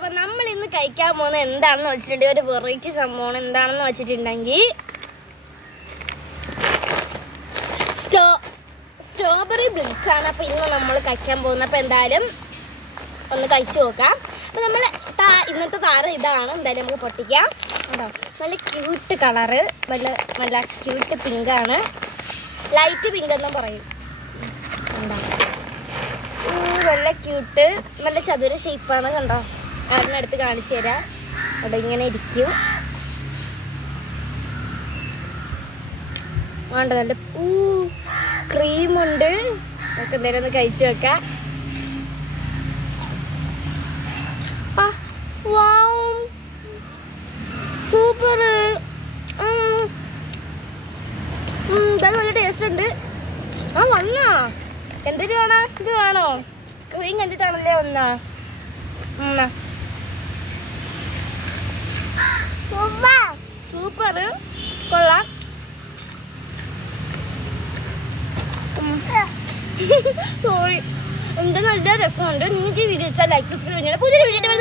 അപ്പൊ നമ്മൾ ഇന്ന് കഴിക്കാൻ പോകുന്ന എന്താണെന്ന് വെച്ചിട്ടുണ്ടെങ്കിൽ ഒരു വെറൈറ്റി സംഭവം എന്താണെന്ന് വെച്ചിട്ടുണ്ടെങ്കിൽ സ്ട്രോബെറി ബ്ലിറ്റ്സ് ആണ്. അപ്പൊ ഇന്ന് നമ്മൾ കഴിക്കാൻ പോകുന്നത്. അപ്പൊ എന്തായാലും ഒന്ന് കഴിച്ചു നോക്കാം. അപ്പൊ നമ്മൾ ഇന്നത്തെ താരം ഇതാണ്. എന്തായാലും നമുക്ക് പൊട്ടിക്കാം. കേട്ടോ, നല്ല ക്യൂട്ട് കളറ്, നല്ല ക്യൂട്ട് പിങ്ക് ആണ്. ലൈറ്റ് പിങ്ക് എന്നും പറയും. നല്ല ക്യൂട്ട്, നല്ല ചതുര ഷേപ്പാണ്. കണ്ടോ, അതിനടുത്ത് കാണിച്ചു തരാം. അവിടെ ഇങ്ങനെ ഇരിക്കും. വേണ്ട, നല്ല ക്രീമുണ്ട്. നമുക്ക് എന്തായാലും ഒന്ന് കഴിച്ചു വെക്കാം. സൂപ്പർ, ഇതാണ് നല്ല ടേസ്റ്റ് ഉണ്ട്. വന്നാ എന്തൊരു കാണാ, ഇത് കാണോ, ക്രീം കണ്ടിട്ടാണല്ലേ വന്നാ. സൂപ്പർ, കൊള്ളാം. സോറി, എന്താ നല്ല രസമുണ്ട്. നിങ്ങൾക്ക് ഈ വീഡിയോ വെച്ചാൽ ലൈക്ക് സബ്സ്ക്രൈബ് ചെയ്യണം. പുതിയൊരു വീഡിയോ